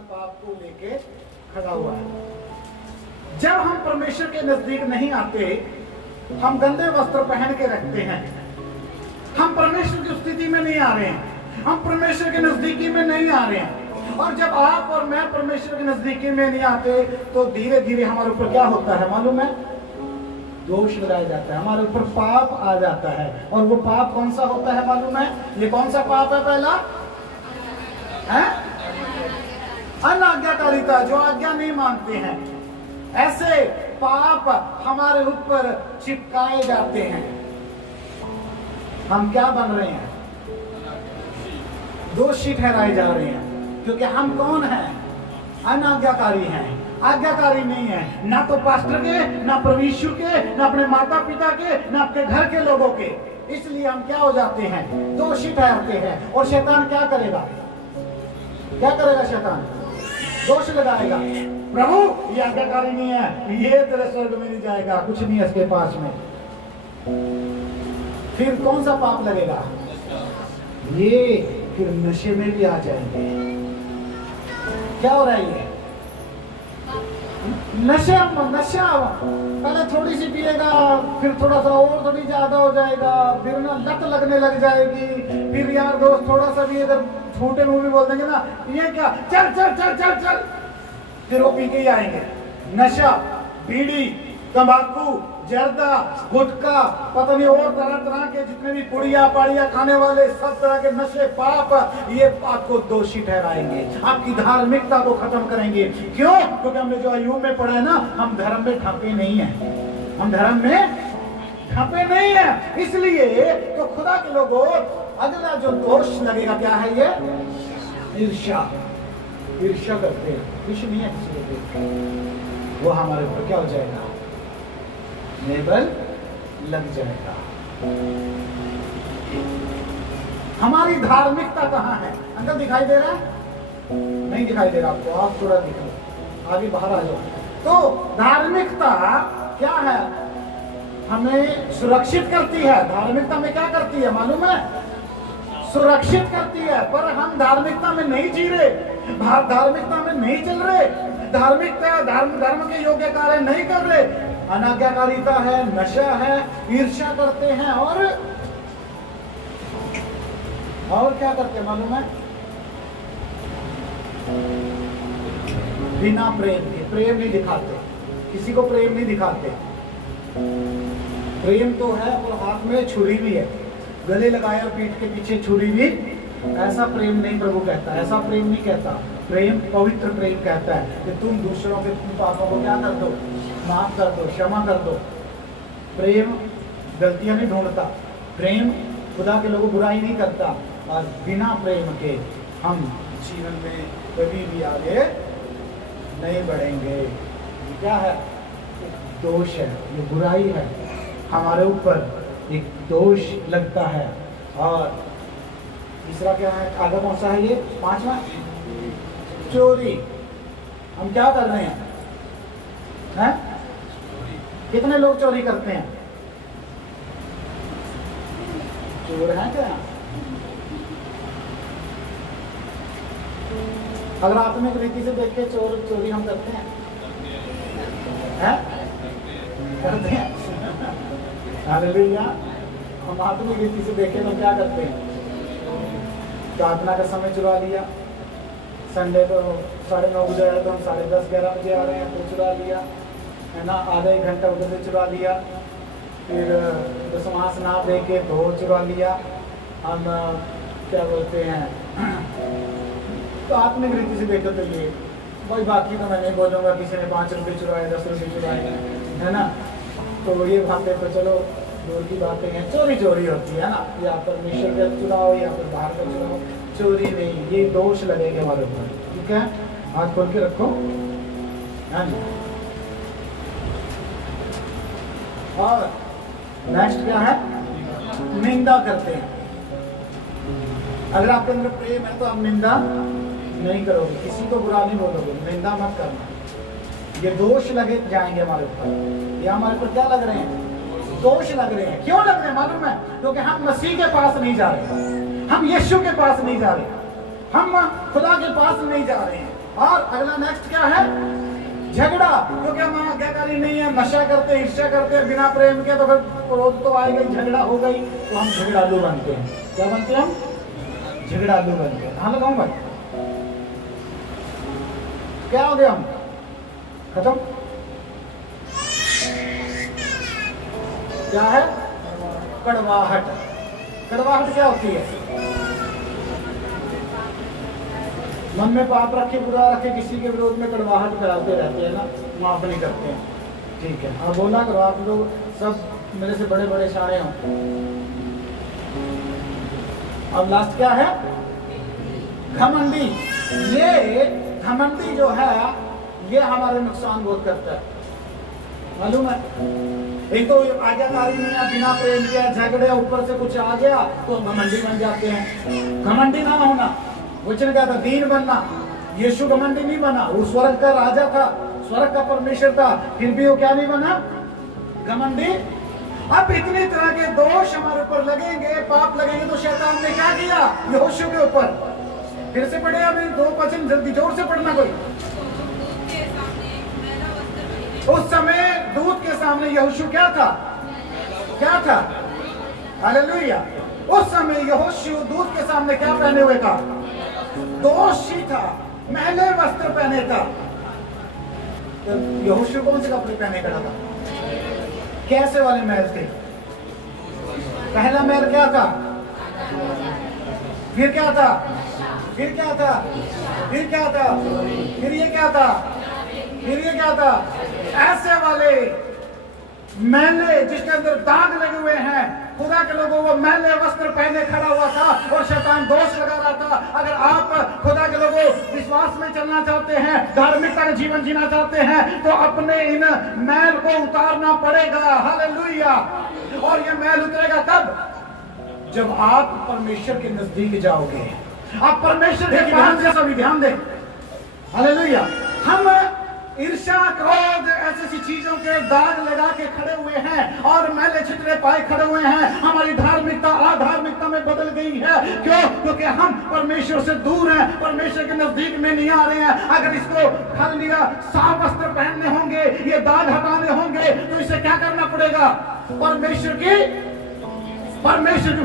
पाप को लेके खड़ा हुआ है। जब हम परमेश्वर के नजदीक नहीं आते, हम गंदे वस्त्र पहन के रखते हैं, हम परमेश्वर की स्थिति में नहीं आ रहे हैं, हम परमेश्वर के नजदीकी में नहीं आ रहे हैं। और जब आप और मैं परमेश्वर के नजदीकी में नहीं आते, तो धीरे धीरे हमारे ऊपर क्या होता है मालूम है? दोष लगाया जाता है, हमारे ऊपर पाप आ जाता है। और वो पाप कौन सा होता है मालूम है? ये कौन सा पाप है? पहला है अनाज्ञाकारिता, जो आज्ञा नहीं मानते हैं। ऐसे पाप हमारे ऊपर चिपकाए जाते हैं। हम क्या बन रहे हैं? दोषी ठहराए जा रहे हैं, क्योंकि हम कौन हैं? अनाज्ञाकारी हैं, आज्ञाकारी नहीं है। ना तो पास्टर के, ना परमेश्वर के, ना अपने माता पिता के, ना अपने घर के लोगों के। इसलिए हम क्या हो जाते हैं? दोषी ठहरते हैं। और शैतान क्या करेगा? क्या करेगा शैतान? दोष लगाएगा, प्रभु ये आज्ञाकारी नहीं है, ये तेरे स्वर्ग में नहीं जाएगा, कुछ नहीं है इसके पास में। फिर कौन सा पाप लगेगा? ये फिर नशे में भी आ जाएंगे। क्या हो रहा है ये? नशा पहले थोड़ी सी पिएगा, फिर थोड़ा सा और थोड़ी ज्यादा हो जाएगा, फिर ना लत लगने लग जाएगी। फिर यार दोस्त थोड़ा सा भी अगर छोटे मुंह भी बोल देंगे ना, ये क्या, चल चल चल चल चल, फिर वो पी के ही आएंगे। नशा, बीड़ी, तंबाकू, जर्दा, गुटखा, पता नहीं और तरह तरह के जितने भी पुड़िया पाड़िया खाने वाले सब तरह के नशे, पाप, ये आपको दोषी ठहराएंगे, आपकी धार्मिकता को खत्म करेंगे। क्यों? क्योंकि हमने जो अय्यूब में पढ़ा है ना, हम धर्म में ठपे नहीं हैं, हम धर्म में ठपे नहीं हैं। इसलिए तो खुदा के लोगों, अगला जो दोष लगेगा क्या है? ये ईर्ष्या। ईर्ष्या करते हैं, कुछ नहीं है किसी को देखकर, वो हमारे ऊपर क्या हो जाएगा? लेबल लग जाएगा। हमारी धार्मिकता कहाँ है? अंदर दिखाई दे रहा है? नहीं दिखाई दे रहा आपको, आप थोड़ा दिख लो, आगे बाहर आ जाओ। तो धार्मिकता क्या है? हमें सुरक्षित करती है। धार्मिकता में क्या करती है मालूम है? सुरक्षित करती है। पर हम धार्मिकता में नहीं जी रहे, धार्मिकता में नहीं चल रहे, धार्मिकता धर्म के योग्य कार्य नहीं कर रहे। अनाज्ञाकारिता है, नशा है, ईर्ष्या करते हैं, और क्या करते हैं मालूम है? बिना प्रेम के, प्रेम नहीं दिखाते, किसी को प्रेम नहीं दिखाते। प्रेम तो है और हाथ में छुरी भी है, गले लगाया पीठ के पीछे छुरी भी। ऐसा प्रेम नहीं प्रभु कहता, ऐसा प्रेम नहीं कहता। प्रेम पवित्र प्रेम कहता है कि तुम दूसरों के पापों को क्या कर दो? माफ कर दो, क्षमा कर दो। प्रेम गलतियां नहीं ढूंढता, प्रेम खुदा के लोगों बुराई नहीं करता। और बिना प्रेम के हम जीवन में कभी भी आगे नहीं बढ़ेंगे। ये क्या है? दोष है, ये बुराई है, हमारे ऊपर एक दोष लगता है। और तीसरा क्या है? आगे कौन सा है ये? पांचवा, चोरी। हम क्या कर रहे हैं? कितने लोग चोरी करते हैं? चोर हैं क्या? अगर आत्मिक रीति से देख के चोरी हम करते हैं? करते हैं। हालेलुया। हम आत्मिक रीति से देखें तो क्या करते हैं? प्रार्थना का समय चुरा लिया, संडे को 9:30 बजे आया तो हम 10:30-11 बजे आ रहे हैं तो चुरा लिया, है ना। आधा एक घंटा उधर से चुरा लिया, फिर दशमांश ना दे के तो चुरा लिया। हम क्या बोलते हैं, तो आत्मिक रीति से देखो तो ये वही। बाकी तो मैं नहीं बोलूँगा किसी ने 5 रुपये चुराए, 10 रुपये चुराए, है ना। तो ये बातें तो चलो दूर की बातें हैं। चोरी होती है ना, या परमेश्वर का चुराओ या फिर बाहर का चुराओ, चोरी नहीं। ये दोष लगेंगे हमारे ऊपर, ठीक है। हाथ खोल के रखो, हाँ जी। और नेक्स्ट क्या है? निंदा करते हैं। अगर आपके अंदर प्रेम है तो आप निंदा नहीं करोगे, किसी को बुरा नहीं बोलोगे, निंदा मत करना। ये दोष लगे जाएंगे हमारे ऊपर। ये हमारे ऊपर क्या लग रहे हैं? दोष लग रहे हैं। क्यों लग रहे हैं मालूम है? क्योंकि हम मसीह के पास नहीं जा रहे, हम यीशु के पास नहीं जा रहे, हम खुदा के पास नहीं जा रहे हैं। और अगला नेक्स्ट क्या है? झगड़ा। क्योंकि हम आज्ञाकारी नहीं है, नशा करते, ईर्ष्या करते बिना प्रेम के, तो फिर क्रोध तो आएगा ही, झगड़ा हो गई, तो हम झगड़ालू बनते हैं। क्या बनते हैं हम? झगड़ालू बनते हैं। कहाँ लगाऊं भाई? क्या हो गया? हम खत्म। क्या है? कड़वाहट। कड़वाहट क्या होती है? मन में पाप रखे, बुरा रखे, किसी के विरोध में कड़वाहट फैलाते रहते हैं ना, माफ नहीं करते हैं। ठीक है, अब बोला करो, आप लोग सब मेरे से बड़े बड़े शाणे हो। अब लास्ट क्या है? घमंडी। ये घमंडी जो है, ये हमारे नुकसान बहुत करता है, मालूम है? एक तो आज्ञाकारी नहीं है, बिना प्रेम किया, झगड़े, ऊपर से कुछ आ गया तो घमंडी बन जाते हैं। घमंडी ना होना, वचन क्या था? दीन बनना। यीशु घमंडी नहीं बना, वो स्वर्ग का राजा था, स्वर्ग का परमेश्वर था, फिर भी वो क्या नहीं बना? घमंडी। अब इतनी तरह के दोष हमारे ऊपर लगेंगे, पाप लगेंगे, तो शैतान ने क्या किया? यहोशू के ऊपर। फिर से पढ़े अभी 2 वचन, जल्दी जोर से पढ़ना कोई। उस समय दूत के सामने यहोशू क्या था? क्या था? हालेलुया। उस समय यहोशू दूत के सामने क्या पहने हुए था? दोषी था, मैले वस्त्र पहने था। तो यहोशू कौन से कपड़े पहने खड़ा था? कैसे वाले महल थे? पहला महल क्या था? फिर क्या था? फिर क्या था? फिर क्या था? फिर ये क्या था? फिर ये क्या था? ऐसे वाले मैले जिसके अंदर दाग लगे हुए हैं, खुदा के लोगों वो मैले वस्त्र पहने खड़ा हुआ था और शैतान दोष लगा रहा था। अगर आप खुदा के लोगों विश्वास में चलना चाहते हैं, धार्मिकता का जीवन जीना चाहते हैं, तो अपने इन मैल को उतारना पड़ेगा। हालेलुया। और ये मैल उतरेगा तब जब आप परमेश्वर के नजदीक जाओगे। आप परमेश्वर के ध्यान से सभी ध्यान दें। हालेलुया। हम ईर्ष्या, क्रोध, ऐसी चीजों के दाग लगा के खड़े हुए हैं और मैले छितरे पाए खड़े हुए हैं। हमारी धार्मिकता अधार्मिकता में बदल गई है। क्यों? क्योंकि हम परमेश्वर से दूर हैं, परमेश्वर के नजदीक में नहीं आ रहे हैं। अगर इसको खल लिया, साफ वस्त्र पहनने होंगे, ये दाग हटाने होंगे, तो इसे क्या करना पड़ेगा? परमेश्वर की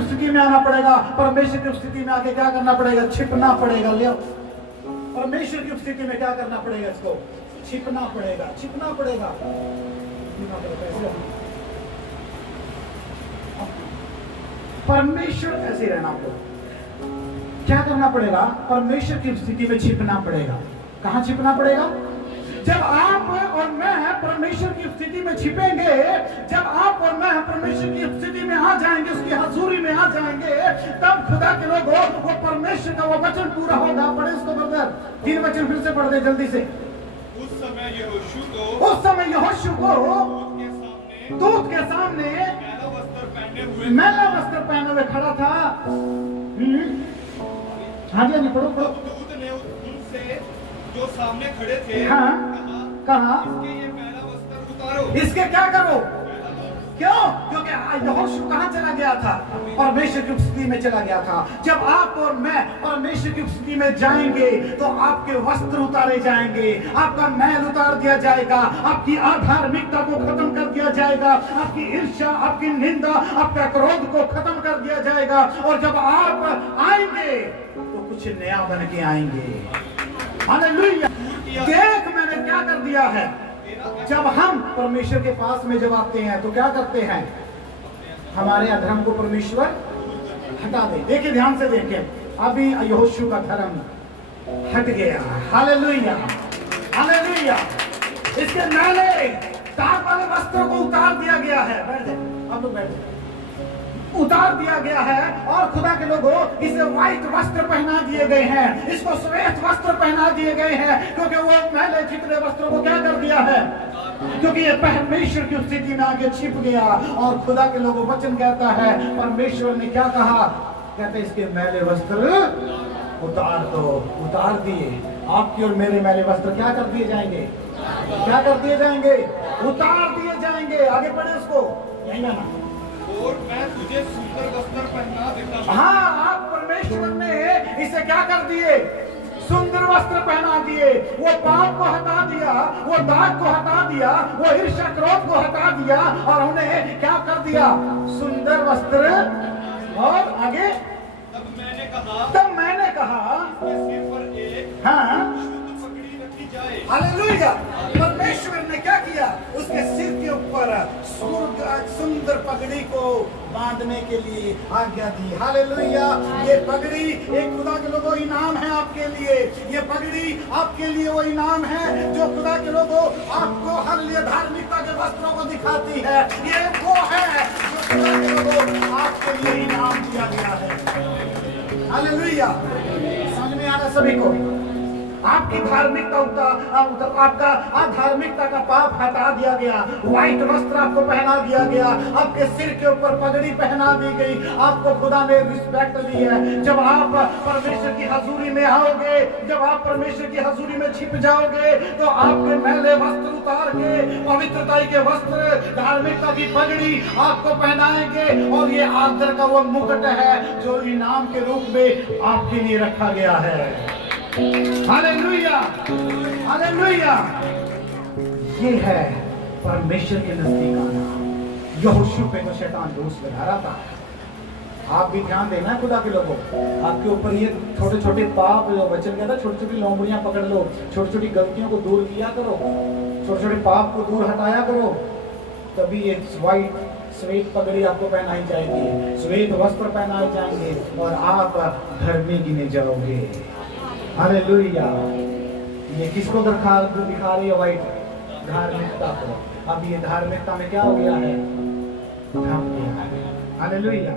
स्थिति में आना पड़ेगा। परमेश्वर की स्थिति में आके क्या करना पड़ेगा? छिपना पड़ेगा। ले परमेश्वर की स्थिति में क्या करना पड़ेगा? इसको छिपना पड़ेगा, छिपना पड़ेगा। परमेश्वर ऐसे रहना आपको क्या करना पड़ेगा? परमेश्वर की स्थिति में छिपना पड़ेगा। कहां छिपना पड़ेगा? जब आप और मैं परमेश्वर की स्थिति में छिपेंगे, जब आप और मैं परमेश्वर की स्थिति में आ जाएंगे, उसकी हजूरी में आ जाएंगे, तब खुदा के लोगों वो परमेश्वर का वो वचन पूरा होगा। पढ़े उसको ब्रदर, 3 वचन फिर से पढ़ दे जल्दी से। उस समय यहोशू को दूत के सामने मैला वस्त्र पहने हुए खड़ा था। हाँ जी, पढ़ो पढ़ो। दूत ने उनसे जो सामने खड़े थे कहा इसके ये मैला वस्त्र उतारो। इसके क्या करो? क्यों? क्योंकि यहोशू कहां चला गया था? परमेश्वर की स्थिति में चला गया था। जब आप और मैं परमेश्वर की स्थिति में जाएंगे तो आपके वस्त्र उतारे जाएंगे, आपका मैल उतार दिया जाएगा, आपकी अधार्मिकता को खत्म कर दिया जाएगा, आपकी ईर्ष्या, आपकी निंदा, आपका क्रोध को खत्म कर दिया जाएगा। और जब आप आएंगे तो कुछ नया बन के आएंगे। हालेलुया। देख मैंने क्या कर दिया है। जब हम परमेश्वर के पास में जब आते हैं तो क्या करते हैं? हमारे अधर्म को परमेश्वर हटा दे। देखिए ध्यान से देखिए, अभी यहोशू का धर्म हट गया। Hallelujah, hallelujah. इसके मैले दाग वाले वस्त्रों को उतार दिया गया है। बैठ जाए, आप लोग बैठ जाए। उतार दिया गया है और खुदा के लोगों इसे व्हाइट वस्त्र पहना दिए गए हैं, इसको श्वेत वस्त्र पहना दिए गए हैं, क्योंकि वो मैले चितरे वस्त्रों को क्या कर दिया है? क्योंकि ये परमेश्वर की स्थिति में आगे छिप गया। और खुदा के लोगों वचन कहता है, परमेश्वर ने क्या कहा? कहते इसके मैले वस्त्र उतार दो। उतार दिए। आपके और मेरे मैले वस्त्र क्या कर दिए जाएंगे? क्या कर दिए जाएंगे? उतार दिए जाएंगे। आगे पढ़े उसको। यही ना ना। और मैं तुझे सुंदर वस्त्र पहना देता हूँ। हाँ, आप परमेश्वर ने इसे क्या कर दिए? सुंदर वस्त्र पहना दिए। वो पाप को हटा दिया, वो दाग को हटा दिया, वो ईर्ष्या क्रोध को हटा दिया और उन्हें क्या कर दिया? सुंदर वस्त्र। और आगे तब मैंने कहा इसके सिर पर एक हाँ, शुद्ध पगड़ी रखी जाए। हालेलुया। परमेश्वर ने क्या किया? उसके सिर के ऊपर सुंदर पगड़ी को बांधने के लिए आज्ञा दी। हालेलुया। ये पगड़ी एक खुदा के लोगों इनाम है आपके लिए। ये पगड़ी आपके लिए वो इनाम है जो खुदा के लोगों आपको हर लिए धार्मिकता के वस्त्रों को दिखाती है। ये वो है जो खुदा के लोगों आपके लिए इनाम दिया गया है। हालेलुया। समझ में आ रहा सभी को? आपकी धार्मिकता आपका अधार्मिकता का पाप हटा दिया गया। व्हाइट वस्त्र आपको पहना दिया गया। आपके सिर के ऊपर पगड़ी पहना दी गई। आपको खुदा ने रिस्पेक्ट दी है। जब आप परमेश्वर की हजूरी में आओगे, जब आप परमेश्वर की हजूरी में छिप जाओगे, तो आपके मैले वस्त्र उतार के पवित्रता के वस्त्र, धार्मिकता की पगड़ी आपको पहनाएंगे। और ये आदर का वो मुकुट है जो इनाम के रूप में आपके लिए रखा गया है। Hallelujah, hallelujah. ये है परमेश्वर के नजदीक आना। यहोशू पे तो शैतान दोष लगा रहा था। आप भी ध्यान देना खुदा के लोगों, आपके ऊपर ये छोटे छोटे पाप जो वचन कहता, छोटी छोटी लोमड़ियां पकड़ लो, छोटी छोटी गलतियों को दूर किया करो, छोटे छोटे पाप को दूर हटाया करो, तभी ये व्हाइट श्वेत पगड़ी आपको पहनाई जाएगी, श्वेत वस्त्र पहनाए जाएंगे और आप धर्मी गिने जाओगे। हालेलुया। ये किसको दिखा रही है? व्हाइट धार्मिकता को। अब ये धार्मिकता में क्या हो गया है? ढक गया है। हालेलुया।